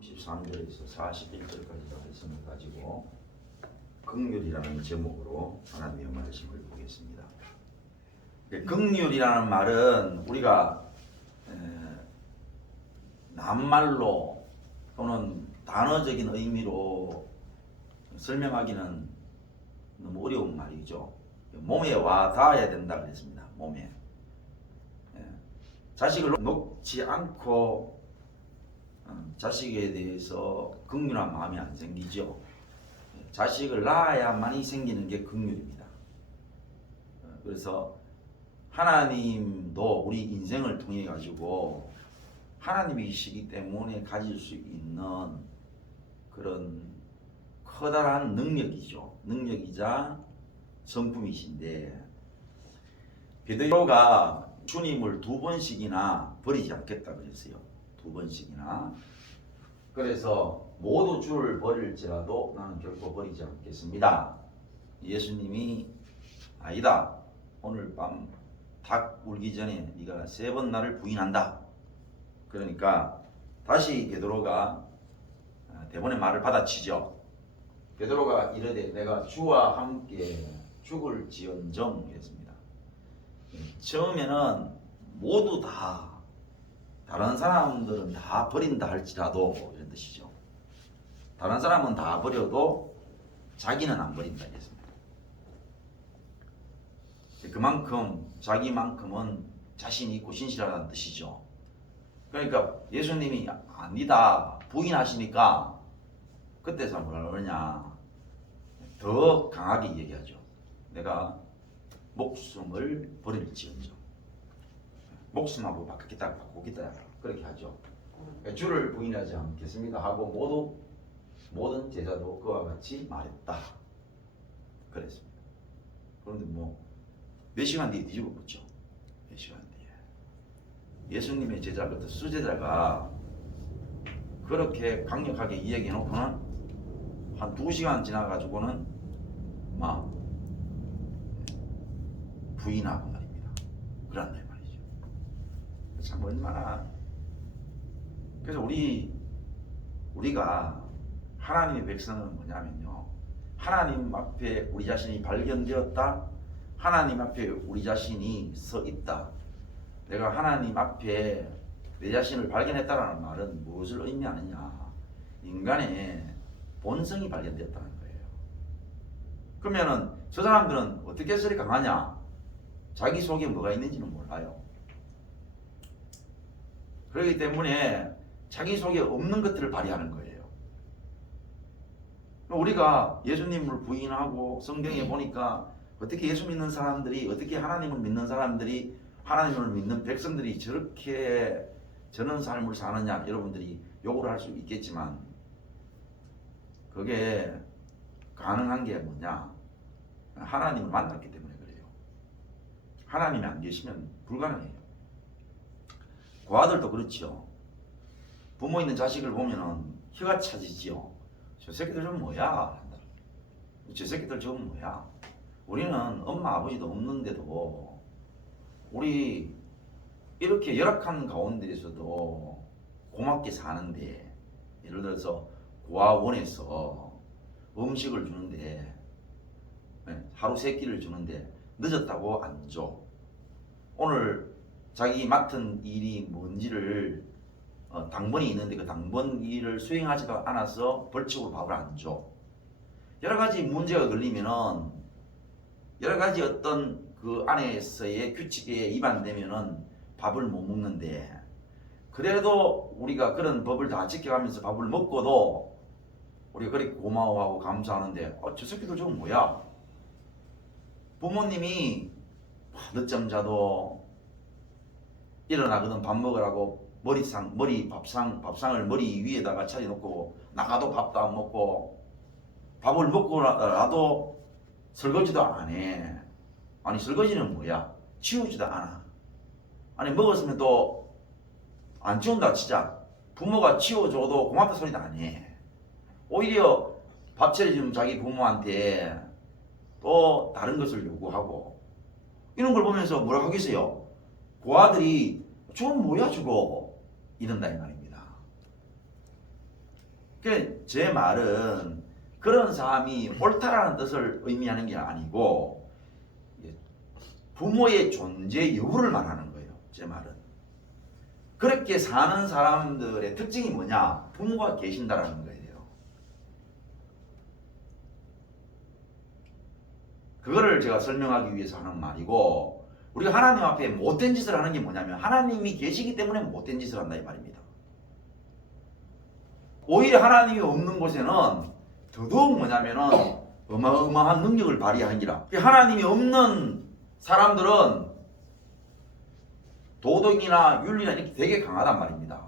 33절에서 41절까지 말씀을 가지고 긍휼이라는 제목으로 하나님의 말씀을 보겠습니다. 긍휼이라는 말은 우리가 낱말로 또는 단어적인 의미로 설명하기는 너무 어려운 말이죠. 몸에 와 닿아야 된다 그랬습니다. 몸에. 자식을 놓지 않고 자식에 대해서 긍휼한 마음이 안 생기죠. 자식을 낳아야만이 생기는 게 긍휼입니다. 그래서 하나님도 우리 인생을 통해 가지고 하나님이시기 때문에 가질 수 있는 그런 커다란 능력이죠. 능력이자 성품이신데 베드로가 주님을 2번씩이나 버리지 않겠다 그랬어요. 2번씩이나. 그래서 모두 주를 버릴지라도 나는 결코 버리지 않겠습니다. 예수님이 아니다. 오늘 밤 닭 울기 전에 네가 3번 나를 부인한다. 그러니까 다시 베드로가 대본의 말을 받아치죠. 베드로가 이르되 내가 주와 함께 죽을지언정 이랬습니다. 처음에는 모두 다 다른 사람들은 다 버린다 할지라도 이런 뜻이죠. 다른 사람은 다 버려도 자기는 안 버린다 이랬습니다. 그만큼 자기만큼은 자신이 있고 신실하다는 뜻이죠. 그러니까 예수님이 아니다 부인하시니까 그때서 뭐라 그러냐 더 강하게 얘기하죠. 내가 목숨을 버릴지언정. 목숨하고 바꾸겠다 그렇게 하죠. 주를 부인하지 않겠습니다 하고 모든 제자도 그와 같이 말했다 그랬습니다. 그런데 몇 시간 뒤에 뒤집어 붙죠. 몇 시간 뒤에 예수님의 제자 같은 수제자가 그렇게 강력하게 이야기해 놓고는 한 2시간 지나가지고는 막 부인하고 말입니다. 그런다 이 말이죠. 참 얼마나. 그래서 우리가 하나님의 백성은 뭐냐면요, 하나님 앞에 우리 자신이 발견되었다. 하나님 앞에 우리 자신이 서 있다. 내가 하나님 앞에 내 자신을 발견했다라는 말은 무엇을 의미하느냐? 인간의 본성이 발견되었다는 거예요. 그러면은 저 사람들은 어떻게 해서 강하냐? 자기 속에 뭐가 있는지는 몰라요. 그렇기 때문에 자기 속에 없는 것들을 발휘하는 거예요. 우리가 예수님을 부인하고 성경에 보니까 어떻게 예수 믿는 사람들이, 어떻게 하나님을 믿는 사람들이, 하나님을 믿는 백성들이 저런 삶을 사느냐 여러분들이 요구를 할 수 있겠지만 그게 가능한 게 뭐냐? 하나님을 만났기 때문에 그래요. 하나님이 안 계시면 불가능해요. 고아들도 그렇죠. 부모 있는 자식을 보면은 혀가 차지지요. 저 새끼들 좀 뭐야? 저 새끼들 저건 뭐야? 우리는 엄마 아버지도 없는데도 우리 이렇게 열악한 가운데에서도 고맙게 사는데, 예를 들어서 고아원에서 음식을 주는데 하루 3끼를 주는데 늦었다고 안 줘. 오늘 자기 맡은 일이 뭔지를 당번이 있는데 그 당번 일을 수행하지도 않아서 벌칙으로 밥을 안 줘. 여러 가지 문제가 걸리면은 여러 가지 어떤 그 안에서의 규칙에 위반되면은 밥을 못 먹는데, 그래도 우리가 그런 법을 다 지켜가면서 밥을 먹고도 우리가 그렇게 고마워하고 감사하는데 저 새끼들 저건 뭐야? 부모님이 늦잠 자도 일어나거든 밥 먹으라고 밥상을 머리 위에다가 차려놓고 나가도 밥도 안 먹고, 밥을 먹고 나도 설거지도 안 해. 아니 설거지는 뭐야? 치우지도 않아. 아니 먹었으면 또 안 치운다 진짜. 부모가 치워줘도 고맙다 소리도 안 해. 오히려 밥 차려주면 자기 부모한테 또 다른 것을 요구하고, 이런 걸 보면서 뭐라고 하겠어요? 고아들이 저건 뭐야 저거 이런다 이 말입니다. 제 말은 그런 사람이 옳다라는 뜻을 의미하는 게 아니고 부모의 존재 여부를 말하는 거예요. 제 말은. 그렇게 사는 사람들의 특징이 뭐냐? 부모가 계신다라는 거예요. 그거를 제가 설명하기 위해서 하는 말이고, 우리가 하나님 앞에 못된 짓을 하는 게 뭐냐면 하나님이 계시기 때문에 못된 짓을 한다 이 말입니다. 오히려 하나님이 없는 곳에는 더더욱 뭐냐면은 어마어마한 능력을 발휘하기라. 하나님이 없는 사람들은 도덕이나 윤리나 이렇게 되게 강하단 말입니다.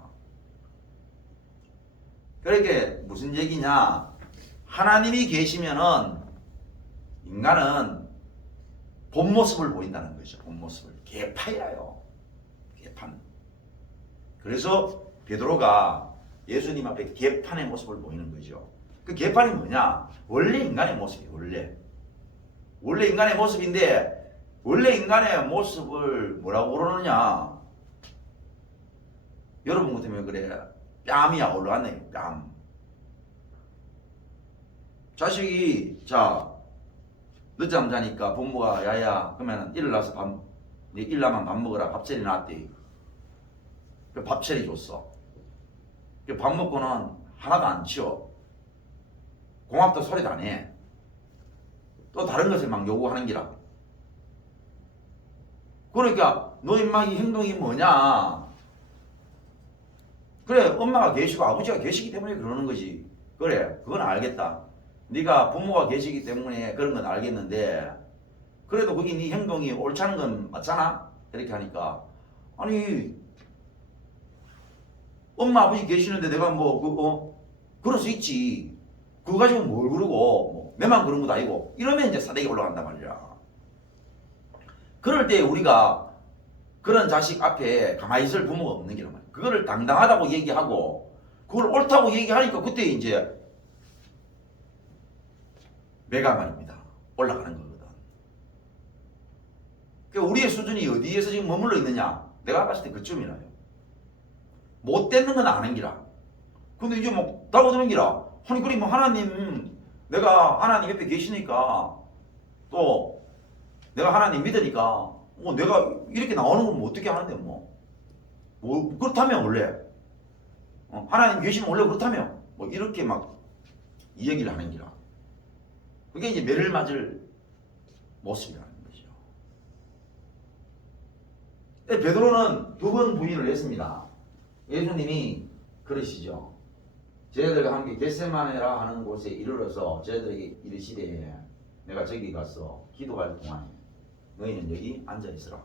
그러니까 무슨 얘기냐? 하나님이 계시면은 인간은 본 모습을 보인다는 거죠. 본 모습을. 개판이라요. 개판. 그래서 베드로가 예수님 앞에 개판의 모습을 보이는 거죠. 그 개판이 뭐냐? 원래 인간의 모습이에요. 원래 인간의 모습인데, 원래 인간의 모습을 뭐라고 그러느냐? 여러분 같으면 그래. 뺨이야 올라왔네. 뺨. 자식이 늦잠 자니까 부모가 야야 그러면 일어나서 일나면 밥 먹어라. 밥 처리 놨대. 밥 처리 줬어. 밥 먹고는 하나도 안 치워. 공합도 소리도 안 해. 또 다른 것을 막 요구하는 기라. 그러니까 너 인마 이 행동이 뭐냐? 그래 엄마가 계시고 아버지가 계시기 때문에 그러는 거지. 그래 그건 알겠다. 네가 부모가 계시기 때문에 그런 건 알겠는데 그래도 거기 네 행동이 옳지 않은 건 맞잖아? 이렇게 하니까 아니 엄마 아버지 계시는데 내가 그럴 수 있지. 그거 가지고 뭘 그러고 내만 그런 것도 아니고 이러면 이제 사대기 올라간단 말이야. 그럴 때 우리가 그런 자식 앞에 가만히 있을 부모가 없는 게란 말이야. 그거를 당당하다고 얘기하고 그걸 옳다고 얘기하니까 그때 이제 매가 말입니다. 올라가는 거거든. 그러니까 우리의 수준이 어디에서 지금 머물러 있느냐? 내가 봤을 때 그쯤이라요. 못 되는 건 아는 기라. 근데 이제 달고드는 기라. 아니 그리 하나님 내가 하나님 옆에 계시니까 또 내가 하나님 믿으니까 내가 이렇게 나오는 건 어떻게 하는데 그렇다면 원래 하나님 계시면 원래 그렇다면 이렇게 막 이 얘기를 하는 기라. 그게 이제 매를 맞을 모습이라는 거죠. 베드로는 두 번 부인을 했습니다. 예수님이 그러시죠. 저희들과 함께 겟세마네라 하는 곳에 이르러서 저희들에게 이르시되 내가 저기 가서 기도할 동안에 너희는 여기 앉아 있으라.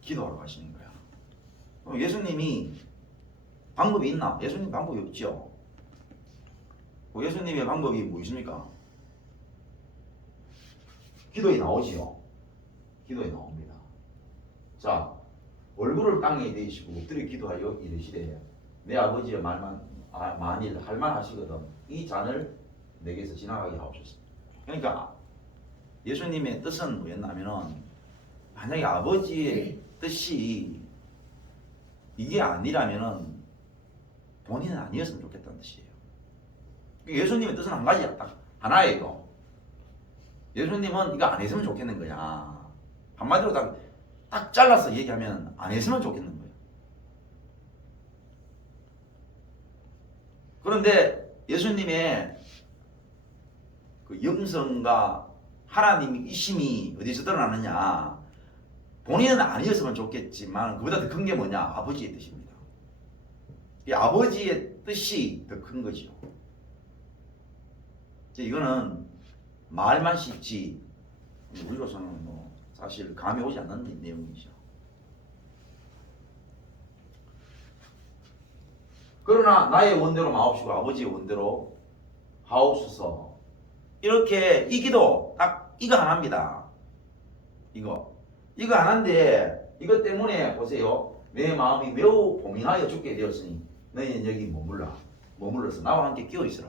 기도하러 가시는 거야. 예수님이 방법이 있나? 예수님 방법이 없죠. 예수님의 방법이 무엇입니까? 기도에 나오지요. 기도에 나옵니다. 자, 얼굴을 땅에 대시고 엎드려 기도하여 이르시되 내 아버지의 말만 만일 할만하시거든 이 잔을 내게서 지나가게 하옵소서. 그러니까 예수님의 뜻은 뭐였냐면은 만약에 아버지의 뜻이 이게 아니라면은 본인은 아니었으면 좋겠다는 뜻이에요. 예수님의 뜻은 한 가지야. 딱 하나예요. 예수님은 이거 안 했으면 좋겠는 거야. 한마디로 딱 잘라서 얘기하면 안 했으면 좋겠는 거예요. 그런데 예수님의 그 영성과 하나님의 이심이 어디서 드러나느냐? 본인은 아니었으면 좋겠지만 그보다 더 큰 게 뭐냐? 아버지의 뜻입니다. 이 아버지의 뜻이 더 큰 거죠. 이거는 말만 쉽지 우리로서는 사실 감이 오지 않는 내용이죠. 그러나 나의 원대로 마옵시고 아버지의 원대로 하옵소서. 이렇게 이 기도 딱 이거 하나입니다. 이거 하나인데 이것 때문에 보세요. 내 마음이 매우 고민하여 죽게 되었으니 너희는 여기 머물러서 나와 함께 끼어 있으라.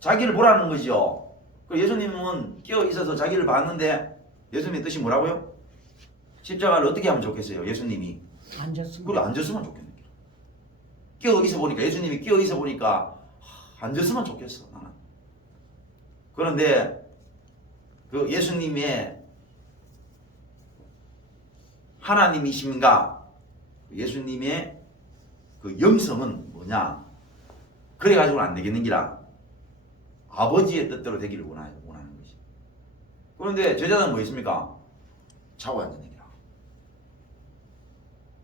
자기를 보라는 거죠. 예수님은 끼어 있어서 자기를 봤는데 예수님의 뜻이 뭐라고요? 십자가를 어떻게 하면 좋겠어요? 예수님이 앉았으면. 그래 앉았으면 좋겠는 거예요. 끼어 있어 보니까 예수님이 끼어 있어 보니까 앉았으면 좋겠어 나는. 그런데 그 예수님의 하나님이신가 예수님의 그 영성은 뭐냐? 그래가지고는 안 되겠는기라. 아버지의 뜻대로 되기를 원하는 것이. 그런데 제자는 뭐 있습니까? 자고 앉았는기라.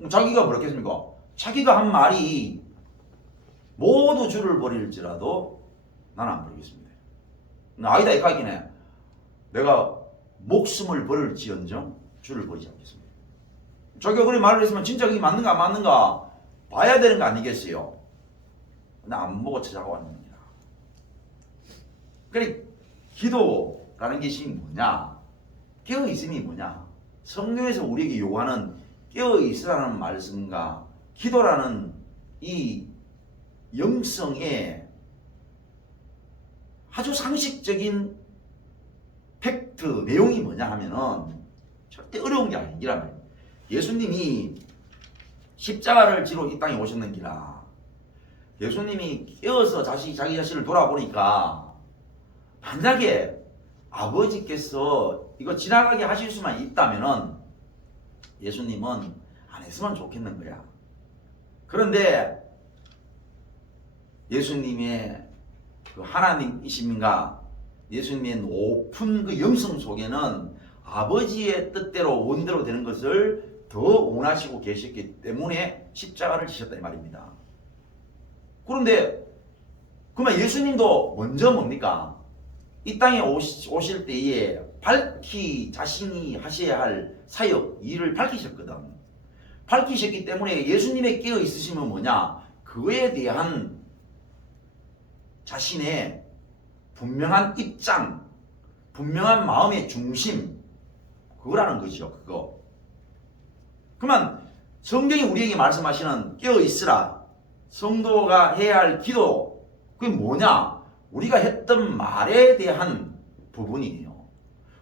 자기가 뭐랬겠습니까? 자기가 한 말이 모두 주를 버릴지라도 나는 안 버리겠습니다. 아니다 이까기네. 내가 목숨을 버릴지언정 주를 버리지 않겠습니다. 자기가 그렇게 말을 했으면 진짜 그게 맞는가 안 맞는가 봐야 되는 거 아니겠어요? 나 안 보고 찾아가고 왔느니라. 그래 기도라는 것이 뭐냐? 깨어있음이 뭐냐? 성경에서 우리에게 요구하는 깨어있으라는 말씀과 기도라는 이 영성의 아주 상식적인 팩트, 내용이 뭐냐 하면은 절대 어려운 게 아니란 말이에요. 예수님이 십자가를 지러 이 땅에 오셨는기라. 예수님이 깨어서 자기 자신을 돌아보니까 만약에 아버지께서 이거 지나가게 하실 수만 있다면은 예수님은 안 했으면 좋겠는 거야. 그런데 예수님의 그 하나님이심과 예수님의 높은 그 영성 속에는 아버지의 뜻대로 원대로 되는 것을 더 원하시고 계셨기 때문에 십자가를 지셨다 이 말입니다. 그런데 그러면 예수님도 먼저 뭡니까? 이 땅에 오실 때에 밝히 자신이 하셔야 할 사역, 일을 밝히셨거든. 밝히셨기 때문에 예수님의 깨어 있으시면 뭐냐? 그에 대한 자신의 분명한 입장, 분명한 마음의 중심, 그거라는 거죠. 그거. 그러면 성경이 우리에게 말씀하시는 깨어 있으라, 성도가 해야 할 기도, 그게 뭐냐? 우리가 했던 말에 대한 부분이에요.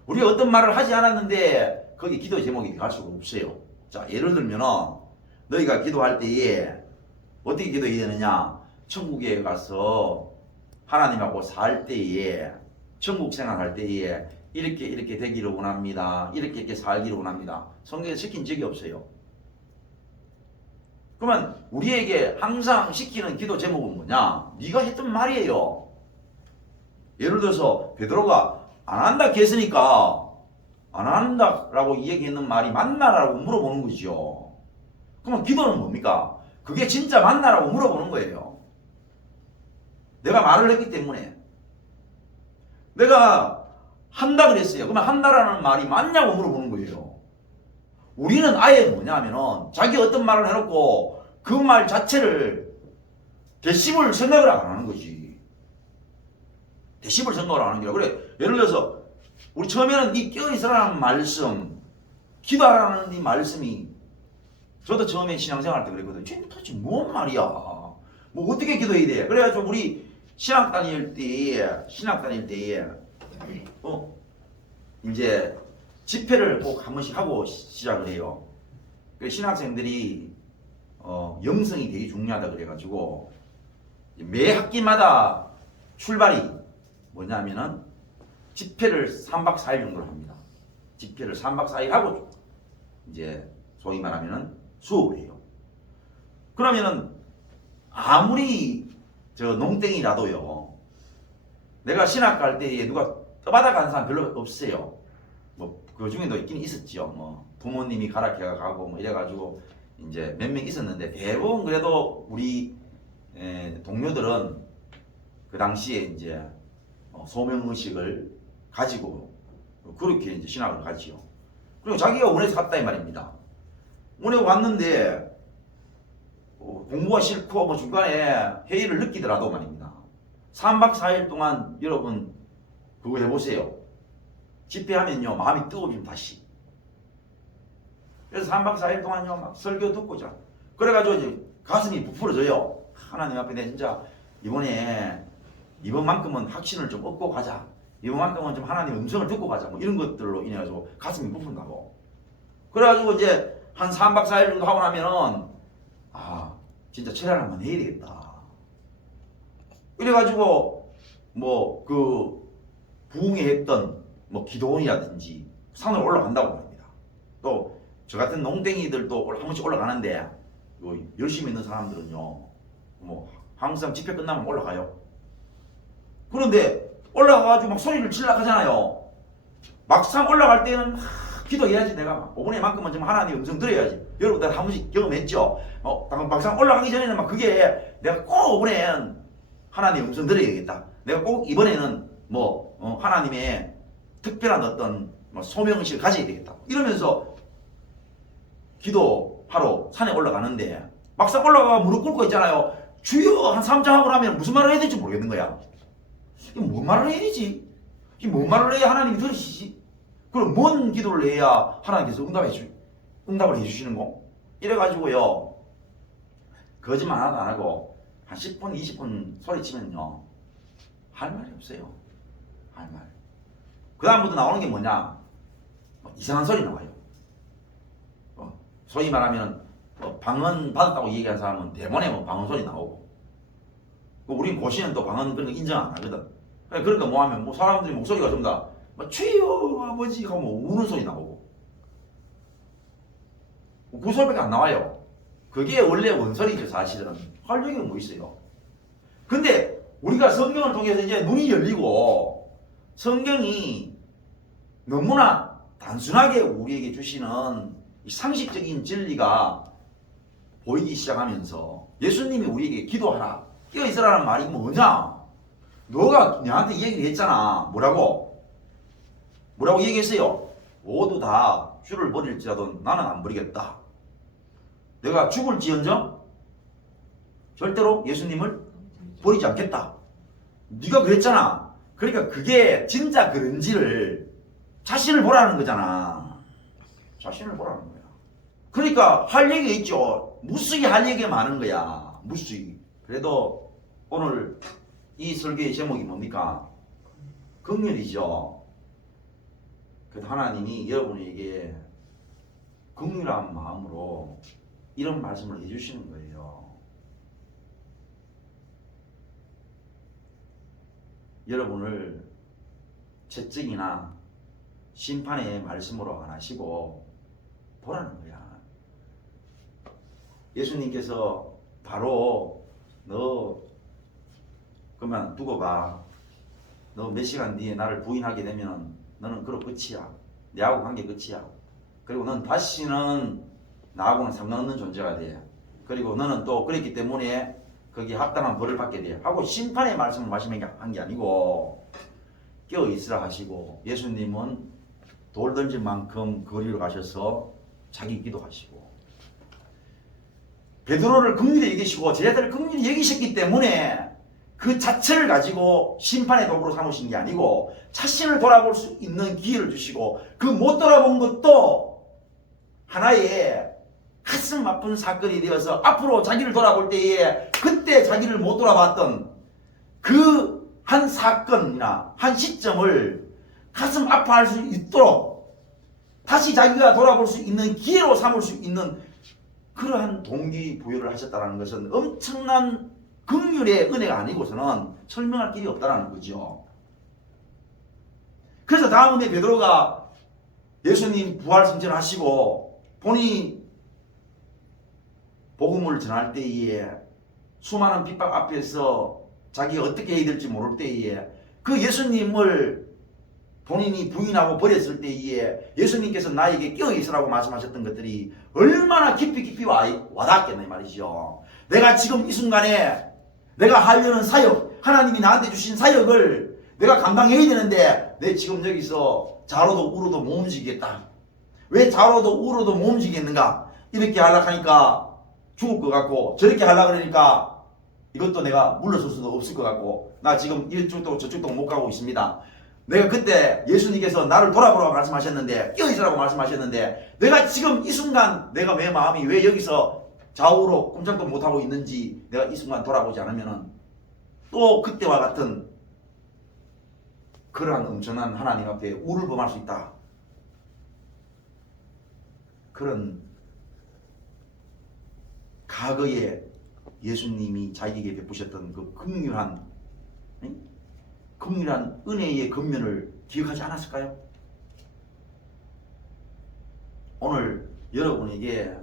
우리가 어떤 말을 하지 않았는데 거기 기도 제목이 갈 수가 없어요. 자, 예를 들면 너희가 기도할 때에 어떻게 기도해야 되느냐? 천국에 가서 하나님하고 살 때에, 천국 생활할 때에 이렇게 되기를 원합니다. 이렇게 살기를 원합니다. 성경에 시킨 적이 없어요. 그러면 우리에게 항상 시키는 기도 제목은 뭐냐? 네가 했던 말이에요. 예를 들어서 베드로가 안 한다 했으니까 안 한다라고 이야기했는 말이 맞나라고 물어보는 거죠. 그러면 기도는 뭡니까? 그게 진짜 맞나라고 물어보는 거예요. 내가 말을 했기 때문에. 내가 한다 그랬어요. 그러면 한다라는 말이 맞냐고 물어보는 거예요. 우리는 아예 뭐냐 하면은 자기 어떤 말을 해놓고 그 말 자체를 되씹을 생각을 안 하는 거지. 되씹을 생각을 안 하는 게. 그래, 예를 들어서 우리 처음에는 이 껴있으라는 말씀, 기도하라는 이 말씀이, 저도 처음에 신앙생활 때 그랬거든요. 도대체 뭔 말이야? 뭐 어떻게 기도해야 돼? 그래가지고 우리 신학 다닐 때에 이제 집회를 꼭 한 번씩 하고 시작을 해요. 그래서 신학생들이 영성이 되게 중요하다 그래가지고 매 학기마다 출발이 뭐냐면은 집회를 3박 4일 정도를 합니다. 집회를 3박 4일 하고 이제 소위 말하면은 수업을 해요. 그러면은 아무리 저 농땡이라도요, 내가 신학 갈 때에 누가 떠받아 가는 사람 별로 없어요. 뭐 그 중에도 있긴 있었죠. 뭐 부모님이 가락해가 가고 뭐 이래가지고 이제 몇 명 있었는데 대부분 그래도 우리 동료들은 그 당시에 이제 소명의식을 가지고 그렇게 이제 신학을 가지요. 그리고 자기가 원해서 갔다 이 말입니다. 원해서 왔는데 공부가 싫고 뭐 중간에 회의를 느끼더라도 말입니다. 3박 4일 동안 여러분 그거 해보세요. 집회하면요 마음이 뜨거워지면 다시. 그래서 3박 4일 동안요 막 설교 듣고자 그래가지고 이제 가슴이 부풀어져요. 하나님 앞에 내 진짜 이번만큼은 확신을 좀 얻고 가자. 이번만큼은 좀 하나님 음성을 듣고 가자. 뭐 이런 것들로 인해가지고 가슴이 부푼다고. 그래가지고 이제 한 3박 4일 정도 하고 나면은 진짜 철회를 한번 해야 되겠다. 이래가지고 뭐 그 부흥회 했던 뭐 기도원이라든지 산으로 올라간다고 합니다. 또 저 같은 농땡이들도 한 번씩 올라가는데 열심히 있는 사람들은요 뭐 항상 집회 끝나면 올라가요. 그런데 올라가가지고 막 소리를 치려고 하잖아요. 막상 올라갈 때는 막 기도해야지. 내가 5분에만큼은 좀 하나님의 음성 들어야지. 여러분들 한 번씩 경험했죠? 막상 올라가기 전에는 막 그게 내가 꼭 5분엔 하나님의 음성 들어야겠다. 내가 꼭 이번에는 하나님의 특별한 어떤 소명의식을 가져야 되겠다. 이러면서 기도하러 산에 올라가는데 막상 올라가가 무릎 꿇고 있잖아요. 주여 한 3장 하고 나면 무슨 말을 해야 될지 모르겠는 거야. 이게 뭔 말을 해야 되지? 이게 뭔 말을 해야 하나님이 들으시지? 그럼 뭔 기도를 해야 하나님께서 응답을 해주시는 거? 이래가지고요 거짓말 하나도 안 하고 한 10분 20분 소리치면요 할 말이 없어요. 할 말. 그 다음부터 나오는 게 뭐냐, 이상한 소리 나와요. 소위 말하면 방언 받았다고 얘기한 사람은 대본에 방언 소리 나오고, 우린 고시는 또 방언 그런 거 인정 안 하거든. 그러니까 뭐하면 사람들이 목소리가 전부 다 주여 아버지 하고 우는 소리 나오고, 그 소리밖에 안 나와요. 그게 원래 원소리죠. 사실은 할 얘기는 뭐 있어요. 근데 우리가 성경을 통해서 이제 눈이 열리고 성경이 너무나 단순하게 우리에게 주시는 상식적인 진리가 보이기 시작하면서 예수님이 우리에게 기도하라, 깨어 있으라는 말이 뭐냐? 너가 내한테 얘기를 했잖아. 뭐라고 얘기했어요? 모두 다 주를 버릴지라도 나는 안 버리겠다. 내가 죽을지언정 절대로 예수님을 버리지 않겠다. 네가 그랬잖아. 그러니까 그게 진짜 그런지를 자신을 보라는 거잖아. 자신을 보라는 거야. 그러니까 할 얘기가 있죠. 무수히 할 얘기가 많은 거야. 무수히. 그래도 오늘 이 설교의 제목이 뭡니까? 긍휼이죠. 그래도 하나님이 여러분에게 긍휼한 마음으로 이런 말씀을 해주시는 거예요. 여러분을 채찍이나 심판의 말씀으로 안 하시고 보라는 거야. 예수님께서 바로 너 그만 두고 가. 너 몇 시간 뒤에 나를 부인하게 되면 너는 그로 끝이야. 내하고 관계 끝이야. 그리고 넌 다시는 나하고는 상관없는 존재가 돼. 그리고 너는 또 그랬기 때문에 거기에 합당한 벌을 받게 돼. 하고 심판의 말씀을 한 게 아니고 깨어 있으라 하시고, 예수님은 돌 던질 만큼 거리로 가셔서 자기 기도하시고, 베드로를 긍휼히 여기시고 제자들을 긍휼히 여기셨기 때문에 그 자체를 가지고 심판의 도구로 삼으신 게 아니고 자신을 돌아볼 수 있는 기회를 주시고, 그 못 돌아본 것도 하나의 가슴 아픈 사건이 되어서 앞으로 자기를 돌아볼 때에 그때 자기를 못 돌아봤던 그 한 사건이나 한 시점을 가슴 아파할 수 있도록 다시 자기가 돌아볼 수 있는 기회로 삼을 수 있는 그러한 동기부여를 하셨다는 것은 엄청난 긍휼의 은혜가 아니고서는 설명할 길이 없다는 거죠. 그래서 다음에 베드로가 예수님 부활 승천하시고 본인이 복음을 전할 때에 수많은 핍박 앞에서 자기가 어떻게 해야 될지 모를 때에 그 예수님을 본인이 부인하고 버렸을 때에 예수님께서 나에게 깨어있으라고 말씀하셨던 것들이 얼마나 깊이 와닿겠네 말이죠. 내가 지금 이 순간에 내가 하려는 사역, 하나님이 나한테 주신 사역을 내가 감당해야 되는데 내 지금 여기서 좌로도 우로도 못 움직이겠다. 왜 좌로도 우로도 못 움직이겠는가? 이렇게 하려고 하니까 죽을 것 같고, 저렇게 하려고 그러니까 이것도 내가 물러설 수도 없을 것 같고, 나 지금 이쪽도 저쪽도 못 가고 있습니다. 내가 그때 예수님께서 나를 돌아보라고 말씀하셨는데, 깨어있으라고 말씀하셨는데, 내가 지금 이 순간 내가 내 마음이 왜 여기서 좌우로 꼼짝도 못하고 있는지 내가 이 순간 돌아보지 않으면 또 그때와 같은 그러한 엄청난 하나님 앞에 우를 범할 수 있다. 그런 과거의 예수님이 자기에게 베푸셨던 그 긍휼한 은혜의 겉면을 기억하지 않았을까요? 오늘 여러분에게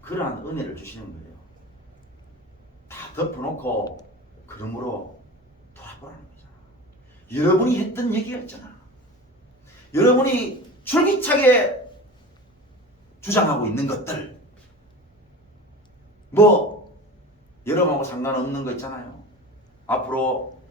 그러한 은혜를 주시는 거예요. 다 덮어놓고 그러므로 돌아보라는 거잖아. 여러분이 했던 얘기였잖아. 여러분이 줄기차게 주장하고 있는 것들, 뭐 여러분하고 상관없는 거 있잖아요. 앞으로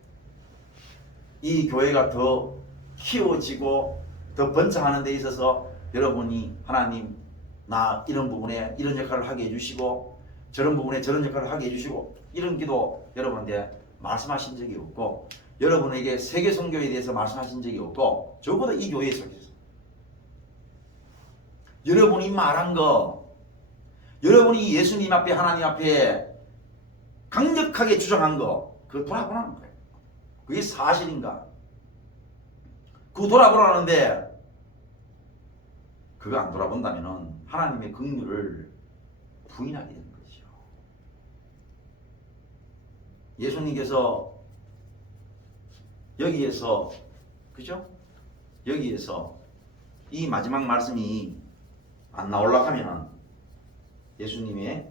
이 교회가 더 키워지고 더 번창하는 데 있어서 여러분이 하나님 나 이런 부분에 이런 역할을 하게 해주시고 저런 부분에 저런 역할을 하게 해주시고 이런 기도 여러분한테 말씀하신 적이 없고 여러분에게 세계 선교에 대해서 말씀하신 적이 없고 적어도 이 교회 속에서 여러분이 말한 거, 여러분이 예수님 앞에 하나님 앞에 강력하게 주장한 거, 그거 돌아보라는 거예요. 그게 사실인가? 그거 돌아보라는데 그거 안 돌아본다면 하나님의 긍휼을 부인하게 되는 거죠. 예수님께서 여기에서 그죠? 여기에서 이 마지막 말씀이 안 나오려고 하면 예수님의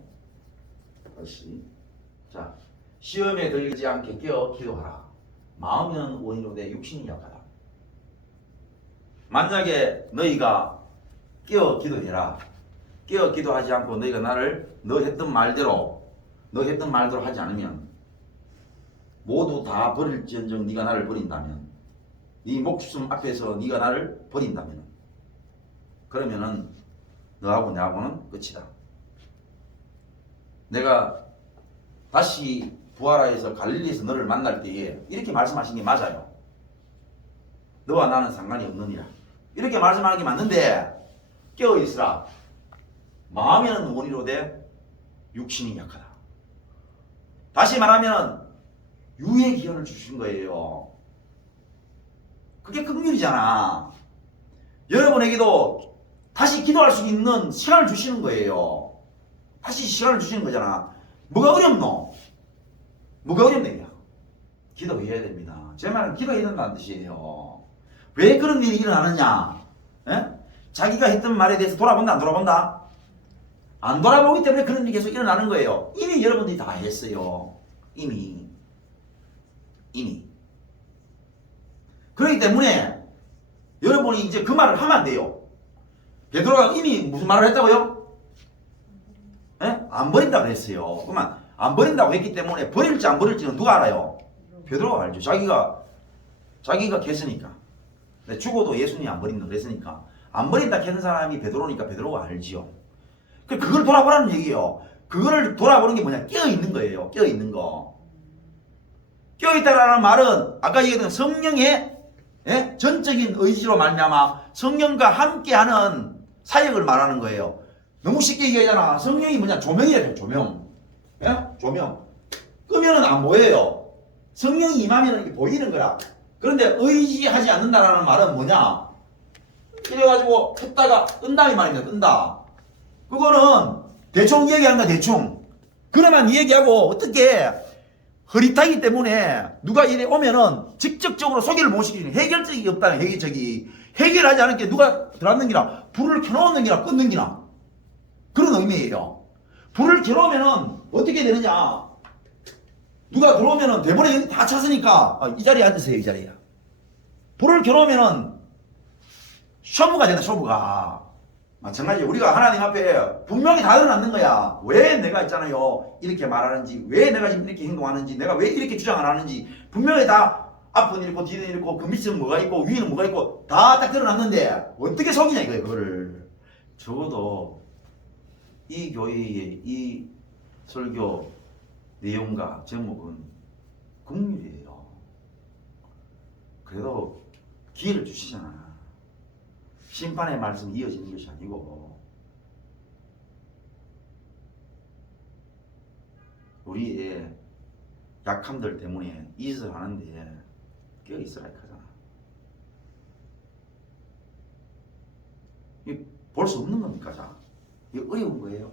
다시 자 시험에 들리지 않게 깨어 기도하라. 마음은 원이로되 육신이 약하다. 만약에 너희가 깨어 기도해라. 깨어 기도하지 않고 너희가 나를 너 했던 말대로 하지 않으면 모두 다 버릴지언정 네가 나를 버린다면 네 목숨 앞에서 네가 나를 버린다면 그러면은 너하고 내하고는 끝이다. 내가 다시 부하라에서 갈릴리에서 너를 만날 때에 이렇게 말씀하신 게 맞아요. 너와 나는 상관이 없느니라. 이렇게 말씀하는 게 맞는데 깨어있으라. 마음에는 원이로되 육신이 약하다. 다시 말하면 유예 기간을 주신 거예요. 그게 긍휼이잖아. 여러분에게도 다시 기도할 수 있는 시간을 주시는 거예요. 다시 시간을 주시는 거잖아. 뭐가 어렵노? 뭐가 어렵네요. 기도해야 됩니다. 제 말은 기도해야 된다는 뜻이에요. 왜 그런 일이 일어나느냐? 에? 자기가 했던 말에 대해서 돌아본다 안 돌아본다? 안 돌아보기 때문에 그런 일이 계속 일어나는 거예요. 이미 여러분들이 다 했어요. 이미. 그렇기 때문에 여러분이 이제 그 말을 하면 안 돼요. 베드로가 이미 무슨 말을 했다고요? 에? 안 버린다고 했어요. 그러면 안 버린다고 했기 때문에 버릴지 안 버릴지는 누가 알아요? 베드로가 알죠. 자기가 했으니까. 죽어도 예수님이 안 버린다고 했으니까. 안 버린다 했는 사람이 베드로니까 베드로가 알지요. 그걸 돌아보라는 얘기예요. 그거를 돌아보는 게 뭐냐? 깨어있는 거예요. 깨어있는 거. 깨어있다라는 말은 아까 얘기했던 성령의 전적인 의지로 말미암아 성령과 함께하는 사역을 말하는 거예요. 너무 쉽게 얘기하잖아. 성령이 뭐냐? 조명이래요. 조명. 조명. 끄면은 안 보여요. 성령이 임하면 이렇게 보이는 거야. 그런데 의지하지 않는다라는 말은 뭐냐? 이래가지고 켰다가 끈다 이 말입니다. 끈다. 그거는 대충 얘기하는 거야. 대충. 그러면 얘기하고 어떻게 흐릿하기 때문에 누가 이래 오면은 직접적으로 소개를 못 시키는 해결책이 없다는 해결책이. 해결하지 않은 게 누가 들어왔는 기나 불을 켜놓는 기나 끊는 기나 그런 의미예요. 불을 켜놓으면은 어떻게 되느냐? 누가 들어오면은 대본에 다 찼으니까 이 자리에 앉으세요. 이 자리에. 불을 켜놓으면은 쇼부가 된다. 쇼부가. 마찬가지 우리가 하나님 앞에 분명히 다 드러났는 거야. 왜 내가 있잖아요. 이렇게 말하는지, 왜 내가 지금 이렇게 행동하는지, 내가 왜 이렇게 주장을 하는지 분명히 다 앞은 있고 뒤는 있고 그 밑에는 뭐가 있고 위는 뭐가 있고 다 딱 드러났는데 어떻게 속이냐 이거예요. 그거를. 적어도 이 교회의 이 설교 내용과 제목은 긍휼이에요. 그래도 기회를 주시잖아. 심판의 말씀이 이어지는 것이 아니고 우리의 약함들 때문에 이 짓을 하는데 깨어있으라 하잖아. 볼 수 없는 겁니까? 자? 이거 어려운 거예요.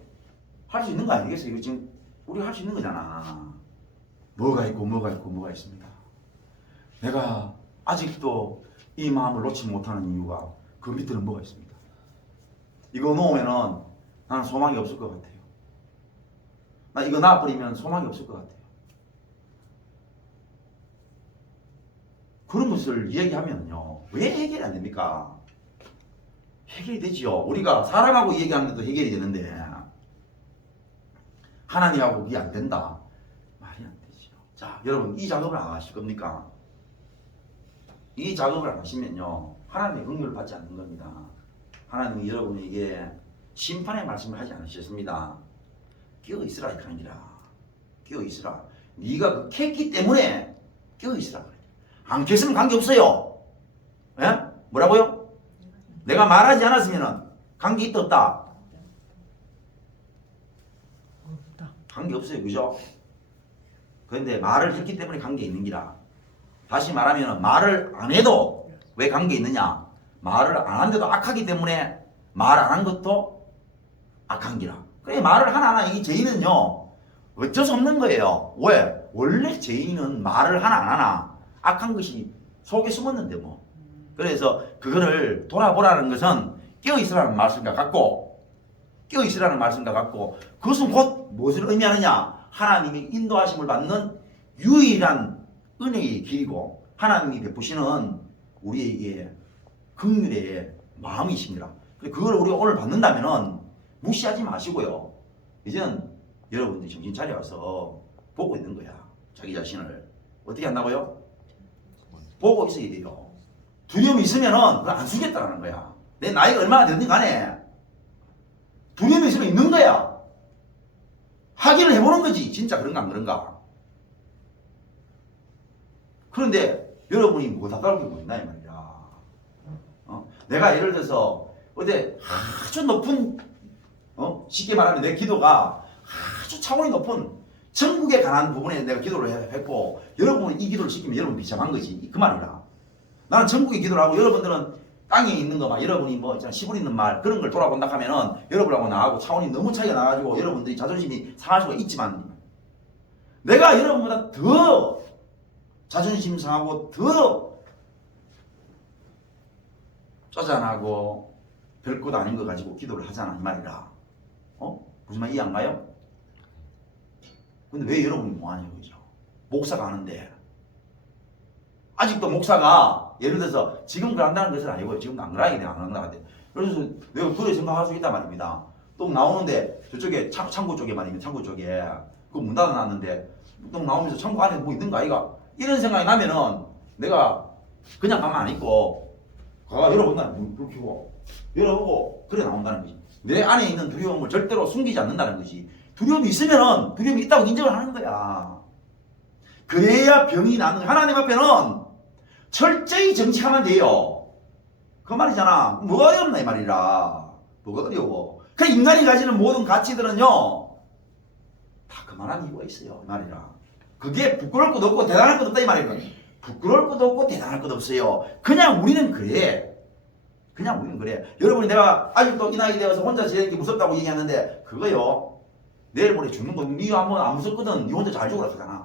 할 수 있는 거 아니겠어요? 이거 지금 우리가 할 수 있는 거잖아. 뭐가 있고 뭐가 있고 뭐가 있습니다. 내가 아직도 이 마음을 놓지 못하는 이유가 그 밑에는 뭐가 있습니다. 이거 놓으면은 나는 소망이 없을 것 같아요. 나 이거 놔버리면 소망이 없을 것 같아요. 그런 것을 이야기하면요, 왜 해결이 안 됩니까? 해결이 되지요. 우리가 사람하고 얘기하는데도 해결이 되는데 하나님하고 그게 안 된다, 말이 안 되지요. 자, 여러분, 이 작업을 안 하실 겁니까? 이 작업을 안 하시면요, 하나님의 긍휼을 받지 않는 겁니다. 하나님이 여러분에게 심판의 말씀을 하지 않으셨습니다. 깨어있으라 이 칸이라. 깨어있으라. 네가 그 캤기 때문에 깨어있으라. 안 캤으면 관계없어요. 예? 뭐라고요? 내가 말하지 않았으면 관계 있다 없다? 관계없어요. 그죠? 그런데 말을 했기 때문에 관계 있는 기라. 다시 말하면 말을 안 해도 왜 관계 있느냐? 말을 안 한데도 악하기 때문에 말 안 한 것도 악한 기라. 그래, 말을 하나하나 이 죄인은요, 어쩔 수 없는 거예요. 왜? 원래 죄인은 말을 하나 안 하나 악한 것이 속에 숨었는데 뭐. 그래서 그거를 돌아보라는 것은 깨어있으라는 말씀과 같고, 깨어있으라는 말씀과 같고, 그것은 곧 무엇을 의미하느냐? 하나님이 인도하심을 받는 유일한 은혜의 길이고, 하나님이 베푸시는 우리에게 긍휼의 마음이십니다. 그걸 우리가 오늘 받는다면은 무시하지 마시고요. 이제는 여러분들이 정신 차려서 보고 있는 거야. 자기 자신을. 어떻게 한다고요? 보고 있어야 돼요. 두려움이 있으면은 그걸 안 쓰겠다는 거야. 내 나이가 얼마나 됐든 간에 두려움이 있으면 있는 거야. 확인을 해보는 거지. 진짜 그런가 안 그런가. 그런데 여러분이 뭐 다다르고 있나 이 말이야. 내가 예를 들어서 어제 아주 높은, 쉽게 말하면 내 기도가 아주 차원이 높은 천국에 관한 부분에 내가 기도를 했고, 여러분은 이 기도를 시키면 여러분 비참한 거지. 그 말이라. 나는 천국에 기도를 하고 여러분들은 땅에 있는 거 막, 여러분이 뭐 있잖아, 시부리 있는 말 그런 걸 돌아본다 하면은 여러분하고 나하고 차원이 너무 차이가 나가지고 여러분들이 자존심이 상할 수가 있지만, 내가 여러분보다 더 자존심 상하고 더 쪼잔하고 별것 아닌 거 가지고 기도를 하잖아 이 말이라. 무슨 말 이해 안 가요? 근데 왜 여러분이 뭐하냐고 그죠? 목사가 하는데 아직도 목사가 예를 들어서 지금 그런다는 것은 아니고요. 지금도 안 그러게 내가 안 그런 거 같아. 그래서 내가 그래 생각할 수 있단 말입니다. 또 나오는데 저쪽에 창고 쪽에 말입니다. 창고 쪽에 그 문 닫아놨는데 또 나오면서 창고 안에 뭐 있는 거 아이가? 이런 생각이 나면은 내가 그냥 가만 안 있고 가가 열어본다는 불 켜고 열어보고 그래 나온다는 거지. 내 안에 있는 두려움을 절대로 숨기지 않는다는 거지. 두려움이 있으면은 두려움이 있다고 인정을 하는 거야. 그래야 병이 나는. 하나님 앞에는 철저히 정직하면 돼요. 그 말이잖아. 뭐가 어렵나 이 말이라. 뭐가 어려워. 그 인간이 가지는 모든 가치들은요 다 그만한 이유가 있어요 이 말이라. 그게 부끄러울 것도 없고 대단할 것도 없다 이 말이거든. 부끄러울 것도 없고 대단할 것도 없어요. 그냥 우리는 그래. 그냥 우리는 그래. 여러분이 내가 아직도 이 나이 되어서 혼자 지내는 게 무섭다고 얘기하는데 그거요, 내일 모레 죽는 거 니 한번 안 무섭거든. 니 혼자 잘 죽으라 그러잖아.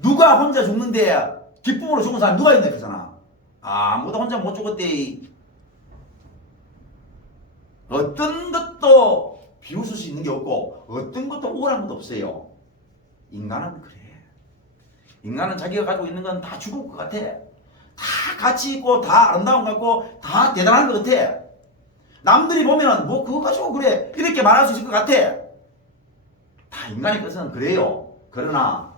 누가 혼자 죽는데 기쁨으로 죽은 사람 누가 있나 그러잖아. 아무도 혼자 못 죽었대. 어떤 것도 비웃을 수 있는 게 없고 어떤 것도 우울한 것도 없어요. 인간은 그래. 인간은 자기가 가지고 있는 건 다 죽을 것 같아. 다 가치 있고 다 아름다운 것 같고 다 대단한 것 같아. 남들이 보면 뭐 그거 가지고 그래 이렇게 말할 수 있을 것 같아. 다 인간의 것은 그래요. 그러나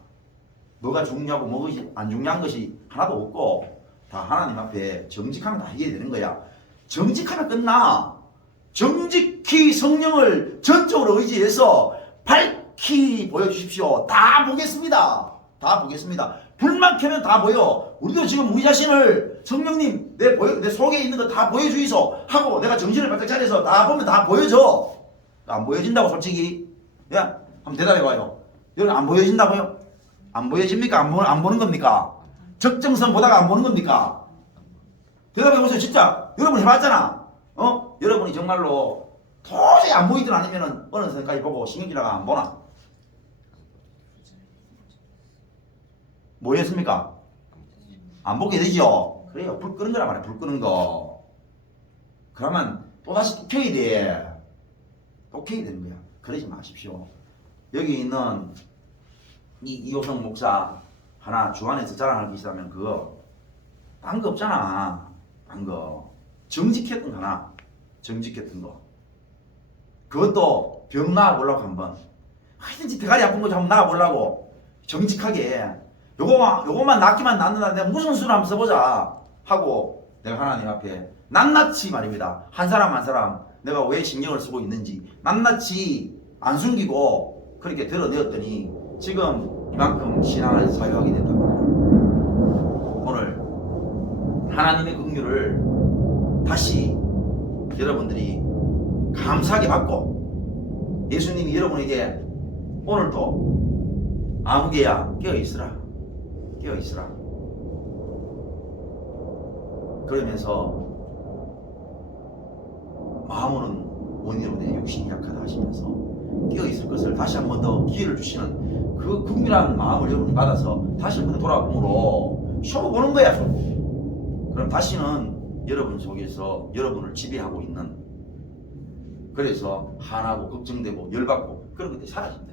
뭐가 중요하고 뭐가 안 중요한 것이 하나도 없고 다 하나님 앞에 정직하면 다 해결되는 거야. 정직하면 끝나. 정직히 성령을 전적으로 의지해서 밝히 보여주십시오. 다 보겠습니다. 다 보겠습니다. 불만 켜면 다 보여. 우리도 지금 우리 자신을 성령님 내 속에 있는 거 다 보여주이소 하고 내가 정신을 바짝 차려서 다 보면 다 보여줘. 안 보여진다고 솔직히? 야, 한번 대답해봐요. 여러분 안 보여진다고요? 안 보여집니까? 안 보는 겁니까? 적정선 보다가 안 보는 겁니까? 대답해보세요. 진짜 여러분 해봤잖아. 여러분이 정말로 도저히 안 보이든 않으면은 어느 선까지 보고 신경질나가 안 보나? 뭐였습니까? 안 보게 되죠. 그래요. 불 끄는 거란 말이야. 불 끄는 거. 그러면 또다시 또 켜야 돼. 또 켜야 되는 거야. 그러지 마십시오. 여기 있는 이호성 목사 하나 주안에서 자랑할 게 있다면 그거 딴 거 없잖아. 딴 거. 정직했던 거 하나. 정직했던 거. 그것도 병 나아보려고 한번. 하여튼 대가리 아픈 거 좀 한번 나아보려고. 정직하게. 요거만 낫기만 낫는다. 내가 무슨 수를 한번 써보자. 하고 내가 하나님 앞에 낱낱이 말입니다. 한 사람 한 사람 내가 왜 신경을 쓰고 있는지 낱낱이 안 숨기고 그렇게 드러내었더니 지금 이만큼 신앙을 사유하게 된다고. 오늘 하나님의 긍휼을 다시 여러분들이 감사하게 받고 예수님이 여러분에게 오늘도 아무개야 깨어있으라 깨어있으라 그러면서 마음으로는 원이로내 육신이 약하다 하시면서 깨어있을 것을 다시 한 번 더 기회를 주시는 그 긍휼한 마음을 여러분이 받아서 다시 한 번 돌아봄으로 쇼부 보는 거야. 쇼부. 그럼 다시는 여러분 속에서 여러분을 지배하고 있는 그래서 화나고 걱정되고 열받고 그런 것들이 사라진다.